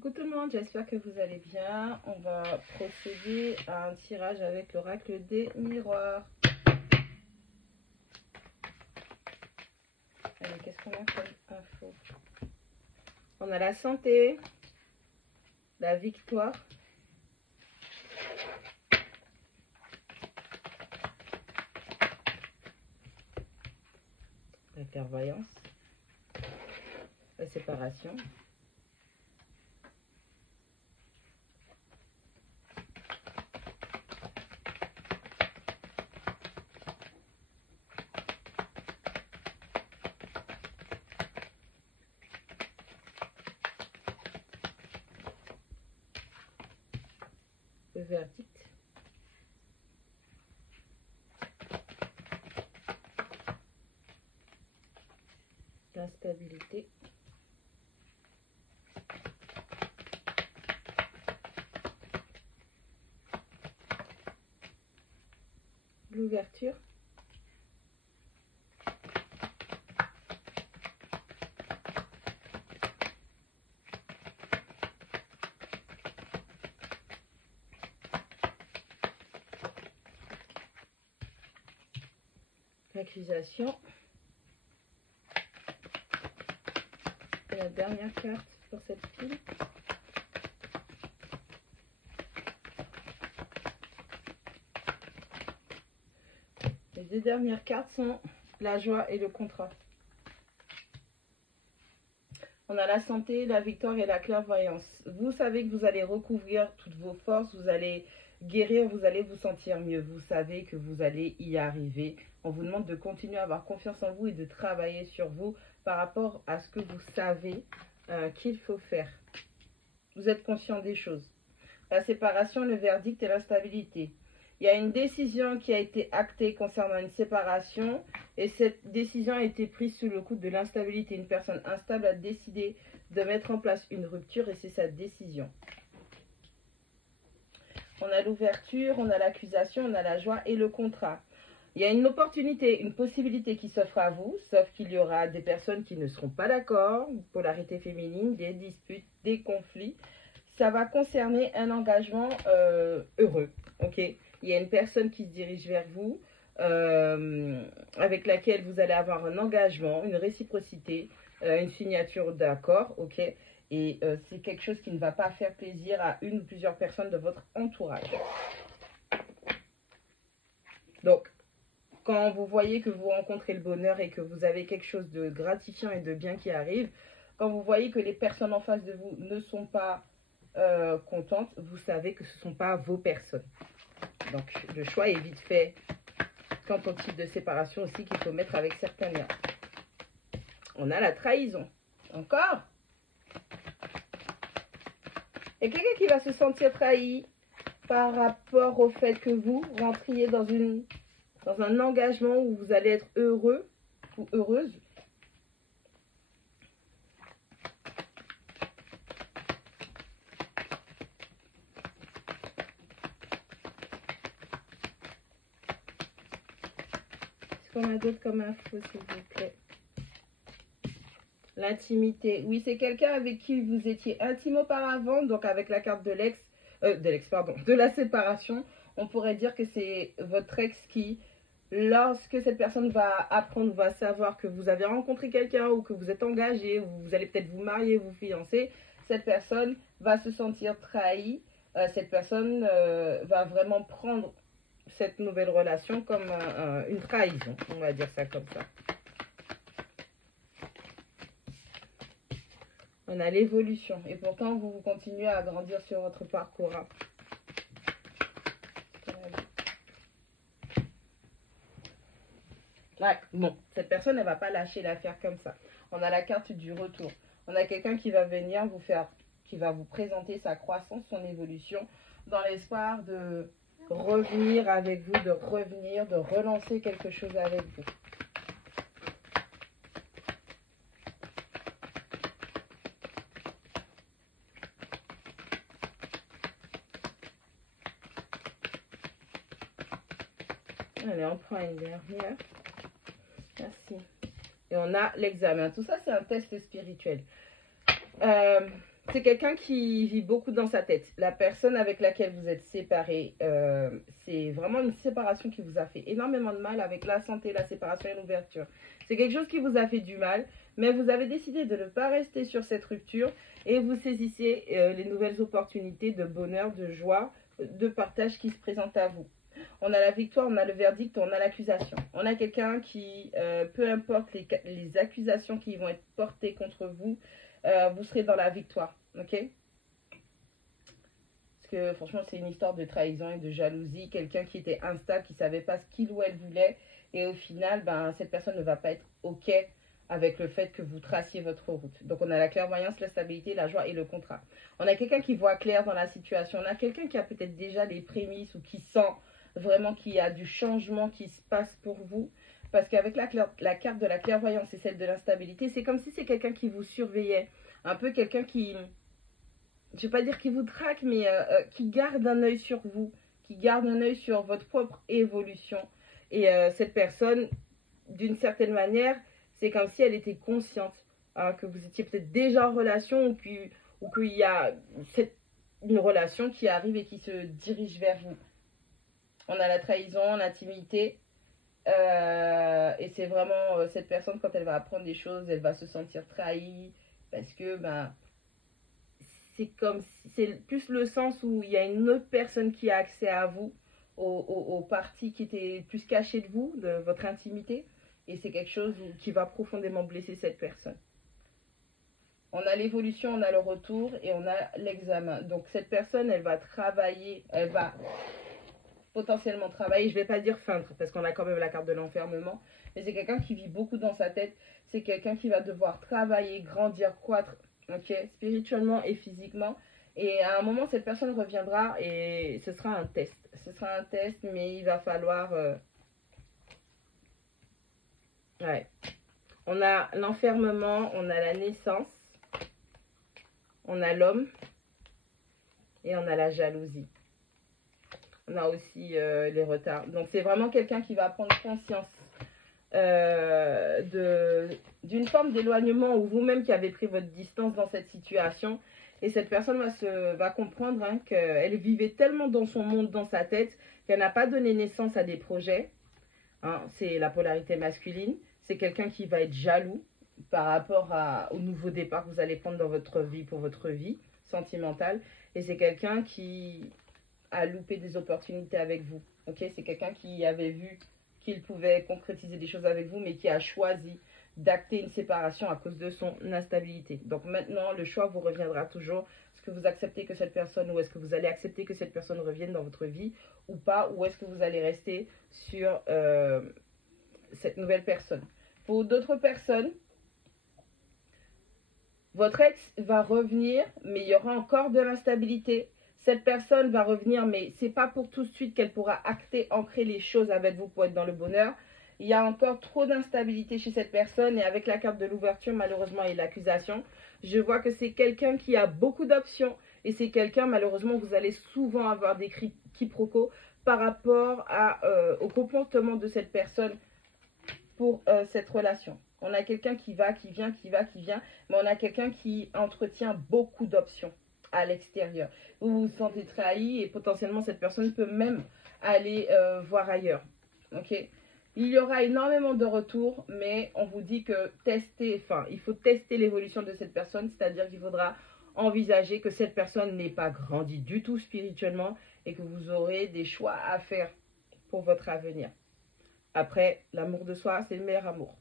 Coucou tout le monde, j'espère que vous allez bien. On va procéder à un tirage avec l'oracle des miroirs. Allez, qu'est-ce qu'on a comme info? On a la santé, la victoire, la clairvoyance, la séparation, le verdict, l'instabilité, l'ouverture, l'accusation. Et la dernière carte pour cette pile. Les deux dernières cartes sont la joie et le contrat. On a la santé, la victoire et la clairvoyance. Vous savez que vous allez recouvrir toutes vos forces, vous allez guérir, vous allez vous sentir mieux. Vous savez que vous allez y arriver. On vous demande de continuer à avoir confiance en vous et de travailler sur vous par rapport à ce que vous savez qu'il faut faire. Vous êtes conscient des choses. La séparation, le verdict et l'instabilité. Il y a une décision qui a été actée concernant une séparation et cette décision a été prise sous le coup de l'instabilité. Une personne instable a décidé de mettre en place une rupture et c'est sa décision. On a l'ouverture, on a l'accusation, on a la joie et le contrat. Il y a une opportunité, une possibilité qui s'offre à vous, sauf qu'il y aura des personnes qui ne seront pas d'accord, polarité féminine, des disputes, des conflits. Ça va concerner un engagement heureux, ok? Il y a une personne qui se dirige vers vous, avec laquelle vous allez avoir un engagement, une réciprocité, une signature d'accord, ok? Et c'est quelque chose qui ne va pas faire plaisir à une ou plusieurs personnes de votre entourage. Donc, quand vous voyez que vous rencontrez le bonheur et que vous avez quelque chose de gratifiant et de bien qui arrive, quand vous voyez que les personnes en face de vous ne sont pas contentes, vous savez que ce ne sont pas vos personnes. Donc, le choix est vite fait. Quant au type de séparation aussi qu'il faut mettre avec certains liens. On a la trahison. Encore. Et quelqu'un qui va se sentir trahi par rapport au fait que vous rentriez dans un engagement où vous allez être heureux ou heureuse. Qu'est-ce qu'on a d'autre comme info, s'il vous plaît? L'intimité. Oui, c'est quelqu'un avec qui vous étiez intime auparavant, donc avec la carte de de la séparation. On pourrait dire que c'est votre ex qui, lorsque cette personne va apprendre, va savoir que vous avez rencontré quelqu'un ou que vous êtes engagé, ou vous allez peut-être vous marier, vous fiancer, cette personne va se sentir trahie. Cette personne va vraiment prendre cette nouvelle relation comme une trahison, on va dire ça comme ça. On a l'évolution. Et pourtant, vous continuez à grandir sur votre parcours. Ouais, bon, cette personne, elle ne va pas lâcher l'affaire comme ça. On a la carte du retour. On a quelqu'un qui va venir qui va vous présenter sa croissance, son évolution, dans l'espoir de revenir avec vous, de relancer quelque chose avec vous. Allez, on prend une dernière. Merci. Et on a l'examen. Tout ça, c'est un test spirituel. C'est quelqu'un qui vit beaucoup dans sa tête. La personne avec laquelle vous êtes séparés, c'est vraiment une séparation qui vous a fait énormément de mal avec la santé, la séparation et l'ouverture. C'est quelque chose qui vous a fait du mal, mais vous avez décidé de ne pas rester sur cette rupture et vous saisissez les nouvelles opportunités de bonheur, de joie, de partage qui se présentent à vous. On a la victoire, on a le verdict, on a l'accusation. On a quelqu'un qui, peu importe les accusations qui vont être portées contre vous, vous serez dans la victoire, ok? Parce que franchement, c'est une histoire de trahison et de jalousie. Quelqu'un qui était instable, qui ne savait pas ce qu'il ou elle voulait. Et au final, ben, cette personne ne va pas être ok avec le fait que vous traciez votre route. Donc, on a la clairvoyance, la stabilité, la joie et le contrat. On a quelqu'un qui voit clair dans la situation. On a quelqu'un qui a peut-être déjà les prémices ou qui sent vraiment qu'il y a du changement qui se passe pour vous. Parce qu'avec la carte de la clairvoyance et celle de l'instabilité, c'est comme si c'est quelqu'un qui vous surveillait. Un peu quelqu'un qui, je ne vais pas dire qui vous traque, mais qui garde un œil sur vous, qui garde un œil sur votre propre évolution. Et cette personne, d'une certaine manière, c'est comme si elle était consciente que vous étiez peut-être déjà en relation ou qu'il y a une relation qui arrive et qui se dirige vers vous. On a la trahison, l'intimité. Et c'est vraiment cette personne, quand elle va apprendre des choses, elle va se sentir trahie parce que ben, c'est plus le sens où il y a une autre personne qui a accès à vous, aux parties qui étaient plus cachées de vous, de votre intimité, et c'est quelque chose qui va profondément blesser cette personne. On a l'évolution, on a le retour et on a l'examen. Donc cette personne, elle va travailler, elle va potentiellement travailler, je ne vais pas dire feindre, parce qu'on a quand même la carte de l'enfermement, mais c'est quelqu'un qui vit beaucoup dans sa tête, c'est quelqu'un qui va devoir travailler, grandir, croître, ok, spirituellement et physiquement, et à un moment, cette personne reviendra et ce sera un test. Ce sera un test, mais il va falloir... Ouais. On a l'enfermement, on a la naissance, on a l'homme, et on a la jalousie. On a aussi les retards. Donc, c'est vraiment quelqu'un qui va prendre conscience d'une forme d'éloignement ou vous-même qui avez pris votre distance dans cette situation. Et cette personne va comprendre qu'elle vivait tellement dans son monde, dans sa tête, qu'elle n'a pas donné naissance à des projets. Hein, c'est la polarité masculine. C'est quelqu'un qui va être jaloux par rapport au nouveau départ que vous allez prendre dans votre vie, pour votre vie sentimentale. Et c'est quelqu'un qui a loupé des opportunités avec vous. Okay, c'est quelqu'un qui avait vu qu'il pouvait concrétiser des choses avec vous, mais qui a choisi d'acter une séparation à cause de son instabilité. Donc maintenant, le choix vous reviendra toujours. Est-ce que vous acceptez que cette personne, ou est-ce que vous allez accepter que cette personne revienne dans votre vie ou pas, ou est-ce que vous allez rester sur cette nouvelle personne? Pour d'autres personnes, votre ex va revenir, mais il y aura encore de l'instabilité. Cette personne va revenir, mais ce n'est pas pour tout de suite qu'elle pourra ancrer les choses avec vous pour être dans le bonheur. Il y a encore trop d'instabilité chez cette personne, et avec la carte de l'ouverture, malheureusement, et l'accusation, je vois que c'est quelqu'un qui a beaucoup d'options, et c'est quelqu'un, malheureusement, vous allez souvent avoir des quiproquos par rapport au comportement de cette personne pour cette relation. On a quelqu'un qui va, qui vient, qui va, qui vient, mais on a quelqu'un qui entretient beaucoup d'options à l'extérieur. Vous vous sentez trahi et potentiellement cette personne peut même aller voir ailleurs. Ok? Il y aura énormément de retours, mais on vous dit que il faut tester l'évolution de cette personne, c'est-à-dire qu'il faudra envisager que cette personne n'est pas grandi du tout spirituellement et que vous aurez des choix à faire pour votre avenir. Après, l'amour de soi, c'est le meilleur amour.